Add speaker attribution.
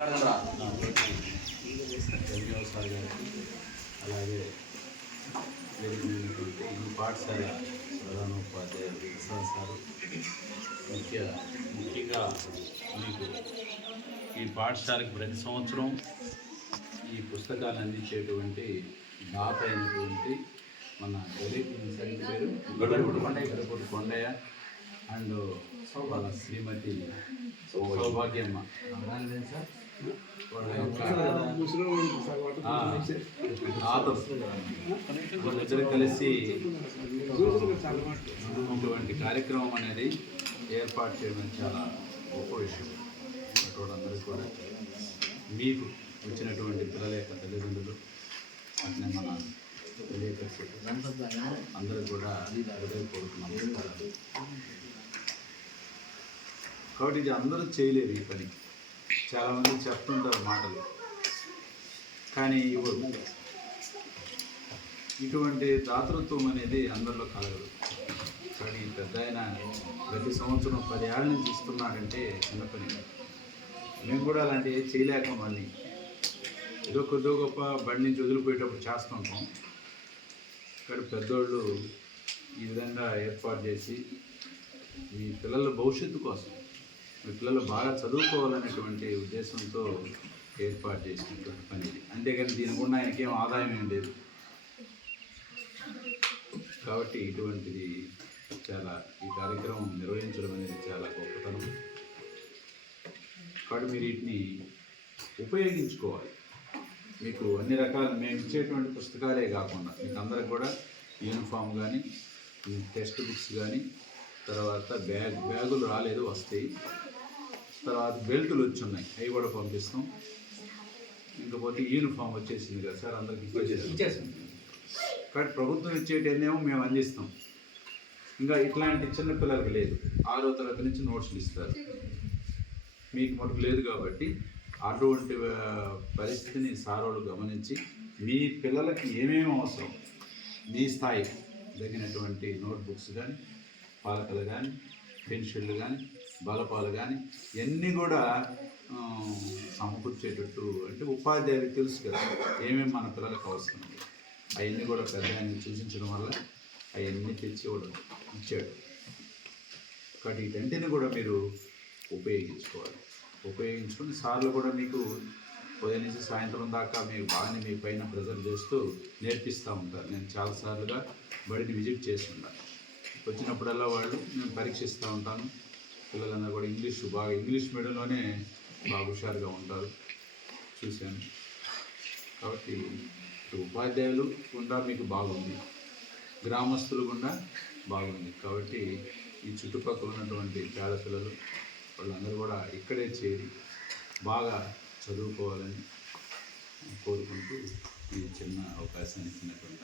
Speaker 1: Sir గారికి అలాగే ఈ పాఠశాల ప్రధానోపాధ్యాయులు ప్రసాద్ సారు ముఖ్య ముఖ్యంగా మీకు ఈ పాఠశాలకు ప్రతి సంవత్సరం ఈ పుస్తకాలు అందించేటువంటి దాత అయినటువంటి మన దళిత్ సరి పేరు గడపటి కొండయ్య గడపటి కొండయ్య అండ్ వాళ్ళ శ్రీమతి సౌభాగ్యమ్మ. వాళ్ళ యొక్క వాళ్ళిద్దరు కలిసి ఇటువంటి కార్యక్రమం అనేది ఏర్పాటు చేయడం చాలా గొప్ప విషయం అటువంటి కూడా మీకు వచ్చినటువంటి పిల్లల యొక్క తల్లిదండ్రులు అట్లే మన అందరూ కూడా కోరుతున్నాం కాబట్టి ఇది అందరూ చేయలేరు ఈ పని. చాలామంది చెప్తుంటారు మాటలు. కానీ ఇవ్వరు. ఇటువంటి దాతృత్వం అనేది అందరిలో కలగదు. కానీ పెద్ద ఆయన ప్రతి సంవత్సరం పది ఏళ్ళ నుంచి ఇస్తున్నాడంటే చిన్న పని. మేము కూడా అలాంటివి చేయలేక మళ్ళీ ఏదో కొద్దిగా గొప్ప బండి నుంచి వదిలిపోయేటప్పుడు చేస్తుంటాం. ఇక్కడ పెద్దోళ్ళు ఈ విధంగా ఏర్పాటు చేసి మీ పిల్లల భవిష్యత్తు కోసం పిల్లలు బాగా చదువుకోవాలనేటువంటి ఉద్దేశంతో ఏర్పాటు చేసినటువంటి పని ఇది. అంతేగాని దీని గుండా ఆయనకేం ఆదాయం ఏం లేదు. కాబట్టి ఇటువంటిది చాలా ఈ కార్యక్రమం నిర్వహించడం అనేది చాలా గొప్పతనం. కాబట్టి మీరు వీటిని ఉపయోగించుకోవాలి. మీకు అన్ని రకాల మేము ఇచ్చేటువంటి పుస్తకాలే కాకుండా మీకు అందరికి కూడా యూనిఫామ్ కానీ టెక్స్ట్ బుక్స్ కానీ తర్వాత బ్యాగ్ బ్యాగులు రాలేదు వస్తాయి. తర్వాత బెల్టులు వచ్చి ఉన్నాయి అవి కూడా పంపిస్తాం. ఇంకపోతే యూనిఫామ్ వచ్చేసింది కదా సార్ అందరికి ఇచ్చేసింది కాబట్టి ప్రభుత్వం ఇచ్చేటేమో మేము అందిస్తాం. ఇంకా ఇట్లాంటి చిన్న పిల్లలకి లేదు. ఆరో తరగతి నుంచి నోట్స్లు ఇస్తారు. మీకు మటుకు లేదు కాబట్టి అటువంటి పరిస్థితిని సారోలు గమనించి మీ పిల్లలకి ఏమేమి అవసరం మీ స్థాయి తగినటువంటి నోట్బుక్స్ కానీ పాలకలు కానీ పెన్షన్లు కానీ బలపాలు కానీ ఇవన్నీ కూడా సమకూర్చేటట్టు అంటే ఉపాధ్యాయులకు తెలుసు కదా ఏమేమి మన పిల్లలకు అవసరం. అవన్నీ కూడా పెద్ద ఆయన సూచించడం వల్ల అవన్నీ తెచ్చి ఇవ్వడం ఇచ్చాడు. కాబట్టి వీటన్నిటిని కూడా మీరు ఉపయోగించుకోవాలి. ఉపయోగించుకొని సార్లు కూడా మీకు ఉదయం నుంచి సాయంత్రం దాకా మీ బాగానే మీ పైన ప్రెజర్ చేస్తూ నేర్పిస్తూ ఉంటారు. నేను చాలాసార్లుగా బడిని విజిట్ చేసి వచ్చినప్పుడల్లా వాళ్ళు నేను పరీక్షిస్తూ ఉంటాను. పిల్లలందరూ కూడా ఇంగ్లీష్ బాగా ఇంగ్లీష్ మీడియంలోనే బాగా హుషారుగా ఉంటారు. చూశాను. కాబట్టి ఉపాధ్యాయులు గుండా మీకు బాగుంది. గ్రామస్తులు గుండా బాగుంది. కాబట్టి ఈ చుట్టుపక్కల ఉన్నటువంటి పేద పిల్లలు వాళ్ళందరూ కూడా ఇక్కడే చేరి బాగా చదువుకోవాలని కోరుకుంటూ ఈ చిన్న అవకాశాన్ని ఇచ్చినటువంటి